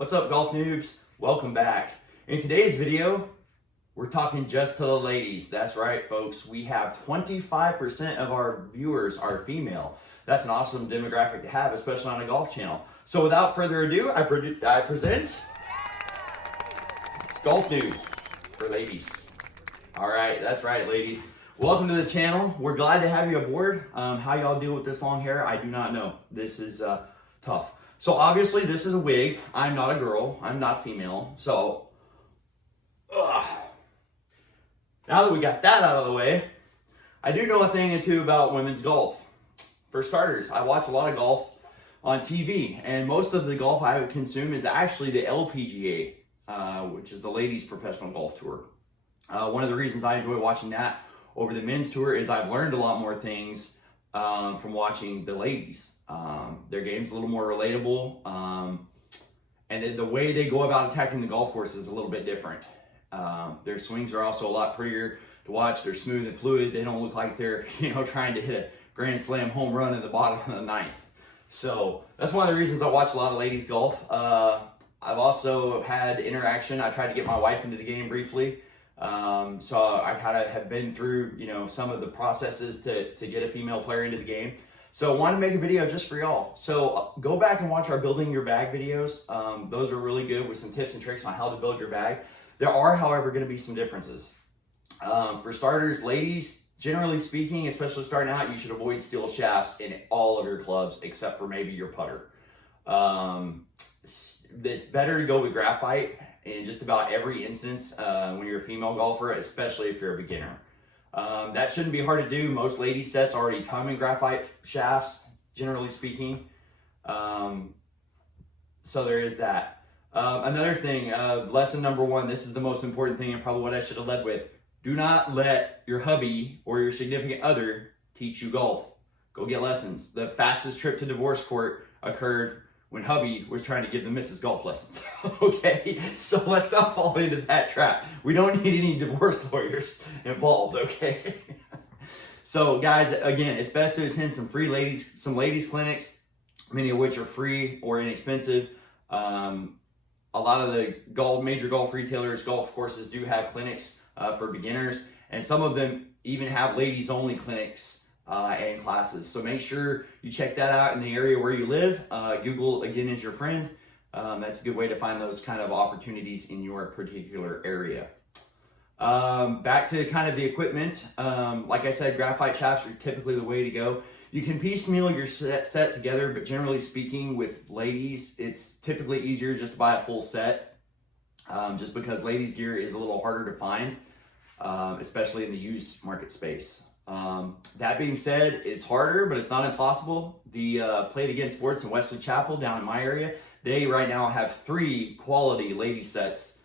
What's up, golf noobs? Welcome back. In today's video, we're talking just to the ladies. That's right, folks. We have 25% of our viewers are female. That's an awesome demographic to have, especially on a golf channel. So without further ado, I present Golf Noob for ladies. All right, that's right, ladies. Welcome to the channel. We're glad to have you aboard. How y'all deal with this long hair, I do not know. This is tough. So obviously this is a wig. I'm not a girl. I'm not female. So, now that we got that out of the way, I do know a thing or two about women's golf. For starters, I watch a lot of golf on TV, and most of the golf I would consume is actually the LPGA, which is the ladies' professional golf tour. One of the reasons I enjoy watching that over the men's tour is I've learned a lot more things from watching the ladies. Their game's a little more relatable, and then the way they go about attacking the golf course is a little bit different. Their swings are also a lot prettier to watch. They're smooth and fluid. They don't look like they're trying to hit a grand slam home run in the bottom of the ninth. So that's one of the reasons I watch a lot of ladies golf. I've also had interaction. I tried to get my wife into the game briefly. So I kind of have been through, some of the processes to get a female player into the game. So I wanted to make a video just for y'all. So go back and watch our building your bag videos. Those are really good with some tips and tricks on how to build your bag. There are, however, going to be some differences. For starters, ladies, generally speaking, especially starting out, you should avoid steel shafts in all of your clubs except for maybe your putter. It's better to go with graphite in just about every instance when you're a female golfer, especially if you're a beginner. That shouldn't be hard to do. Most lady sets already come in graphite shafts, generally speaking. So there is that. Another thing, lesson number one, this is the most important thing and probably what I should have led with. Do not let your hubby or your significant other teach you golf. Go get lessons. The fastest trip to divorce court occurred when hubby was trying to give the missus golf lessons. Okay, so let's not fall into that trap. We don't need any divorce lawyers involved, okay? So guys, again, it's best to attend some ladies clinics, many of which are free or inexpensive. A lot of the major golf retailers, golf courses do have clinics for beginners, and some of them even have ladies only clinics and classes. So make sure you check that out in the area where you live. Google, again, is your friend. That's a good way to find those kind of opportunities in your particular area. Back to kind of the equipment. Like I said, graphite shafts are typically the way to go. You can piecemeal your set together, but generally speaking with ladies, it's typically easier just to buy a full set, just because ladies gear is a little harder to find, especially in the used market space. That being said, it's harder, but it's not impossible. The Play It Again Sports in Wesley Chapel down in my area, they right now have 3 quality lady sets,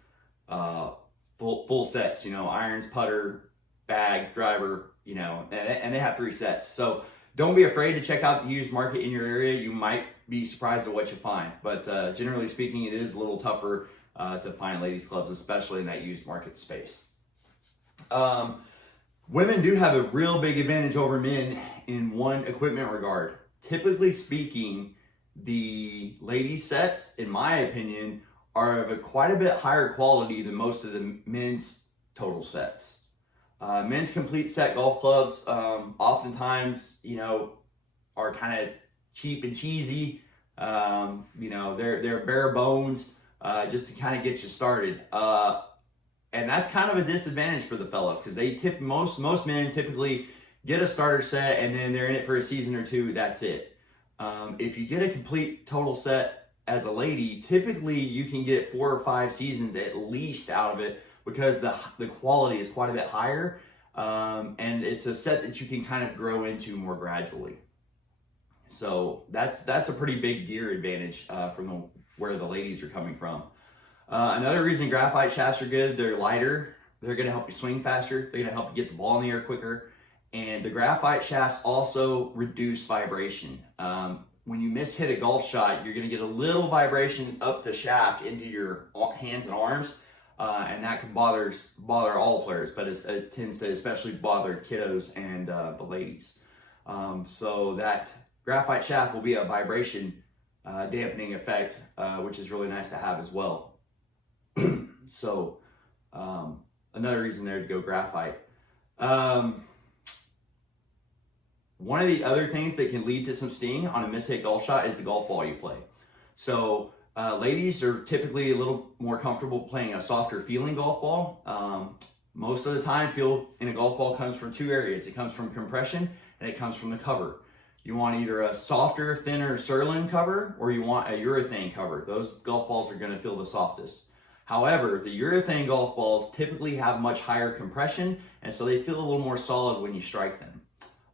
full sets, irons, putter, bag, driver, and they have 3 sets. So don't be afraid to check out the used market in your area. You might be surprised at what you find, but generally speaking, it is a little tougher to find ladies clubs, especially in that used market space. Women do have a real big advantage over men in one equipment regard. Typically speaking, the ladies sets, in my opinion, are of quite a bit higher quality than most of the men's total sets. Men's complete set golf clubs oftentimes, are kind of cheap and cheesy. They're bare bones just to kind of get you started. And that's kind of a disadvantage for the fellas because most men typically get a starter set and then they're in it for a season or 2. That's it. If you get a complete total set as a lady, typically you can get 4 or 5 seasons at least out of it because the quality is quite a bit higher. And it's a set that you can kind of grow into more gradually. So that's a pretty big gear advantage from where the ladies are coming from. Another reason graphite shafts are good, they're lighter, they're going to help you swing faster, they're going to help you get the ball in the air quicker, and the graphite shafts also reduce vibration. When you mishit a golf shot, you're going to get a little vibration up the shaft into your hands and arms, and that can bother all players, but it tends to especially bother kiddos and the ladies. So that graphite shaft will be a vibration dampening effect, which is really nice to have as well. So another reason there to go graphite. One of the other things that can lead to some sting on a mishit golf shot is the golf ball you play. So ladies are typically a little more comfortable playing a softer feeling golf ball. Most of the time, feel in a golf ball comes from two areas. It comes from compression and it comes from the cover. You want either a softer, thinner Surlyn cover or you want a urethane cover. Those golf balls are going to feel the softest. However, the urethane golf balls typically have much higher compression, and so they feel a little more solid when you strike them.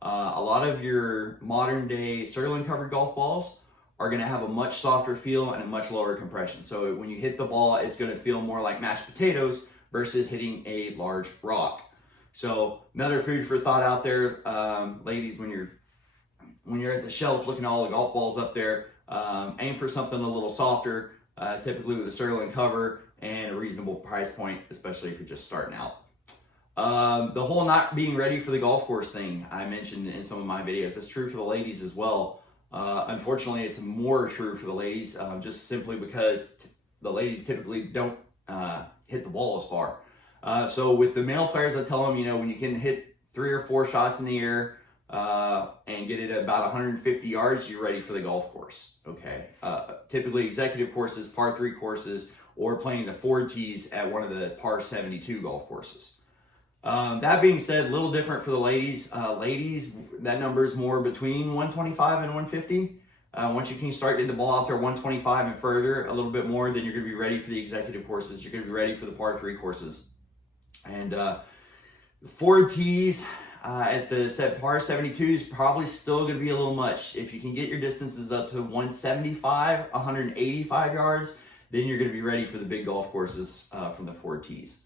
A lot of your modern day Surlyn covered golf balls are going to have a much softer feel and a much lower compression. So when you hit the ball, it's going to feel more like mashed potatoes versus hitting a large rock. So another food for thought out there, ladies, when you're at the shelf looking at all the golf balls up there, aim for something a little softer, typically with a Surlyn cover and a reasonable price point, especially if you're just starting out. The whole not being ready for the golf course thing I mentioned in some of my videos, it's true for the ladies as well. Unfortunately, it's more true for the ladies, just simply because the ladies typically don't hit the ball as far. So with the male players, I tell them, when you can hit 3 or 4 shots in the air and get it at about 150 yards, you're ready for the golf course. Okay. Typically executive courses, par 3 courses, or playing the 4 tees at one of the par 72 golf courses. That being said, a little different for the ladies. Ladies, that number is more between 125 and 150. Once you can start getting the ball out there 125 and further, a little bit more, then you're going to be ready for the executive courses. You're going to be ready for the par 3 courses. And 4 tees at the set par 72 is probably still going to be a little much. If you can get your distances up to 175, 185 yards, then you're going to be ready for the big golf courses from the 4 tees.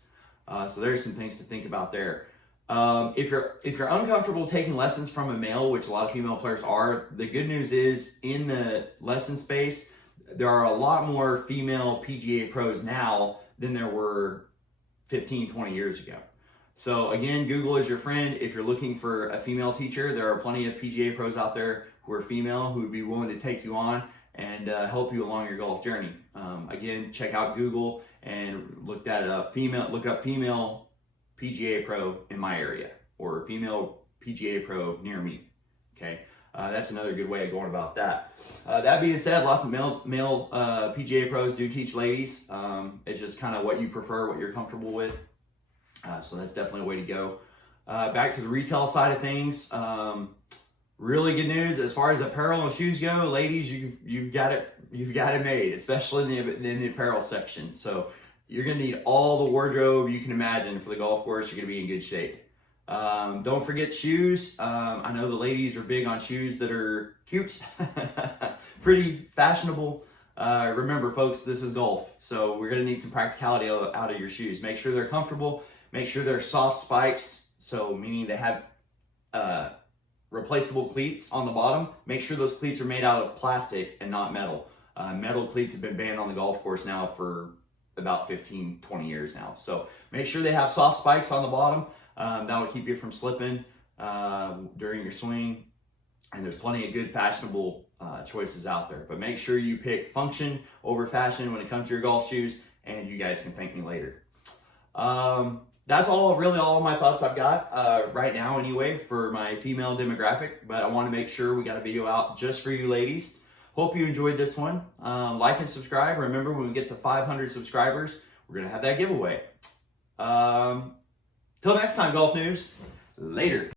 So there's some things to think about there. If you're uncomfortable taking lessons from a male, which a lot of female players are, the good news is in the lesson space, there are a lot more female PGA pros now than there were 15, 20 years ago. So again, Google is your friend. If you're looking for a female teacher, there are plenty of PGA pros out there who are female who would be willing to take you on and help you along your golf journey. Again, check out Google and look that up. Look up female PGA pro in my area or female PGA pro near me. Okay, that's another good way of going about that. That being said, lots of male PGA pros do teach ladies. It's just kind of what you prefer, what you're comfortable with. So that's definitely a way to go. Back to the retail side of things. Really good news as far as apparel and shoes go, ladies. You've got it made, especially in the apparel section. So you're gonna need all the wardrobe you can imagine for the golf course. You're gonna be in good shape. Don't forget shoes. I know the ladies are big on shoes that are cute, pretty fashionable. Remember, folks, this is golf, so we're gonna need some practicality out of your shoes. Make sure they're comfortable. Make sure they're soft spikes, so meaning they have replaceable cleats on the bottom. Make sure those cleats are made out of plastic and not metal. Metal cleats have been banned on the golf course now for about 15, 20 years now. So make sure they have soft spikes on the bottom. That will keep you from slipping during your swing. And there's plenty of good fashionable choices out there. But make sure you pick function over fashion when it comes to your golf shoes, and you guys can thank me later. That's really all of my thoughts I've got right now anyway for my female demographic, but I want to make sure we got a video out just for you ladies. Hope you enjoyed this one. Like and subscribe. Remember, when we get to 500 subscribers, we're going to have that giveaway. Till next time, golf noobs. Later.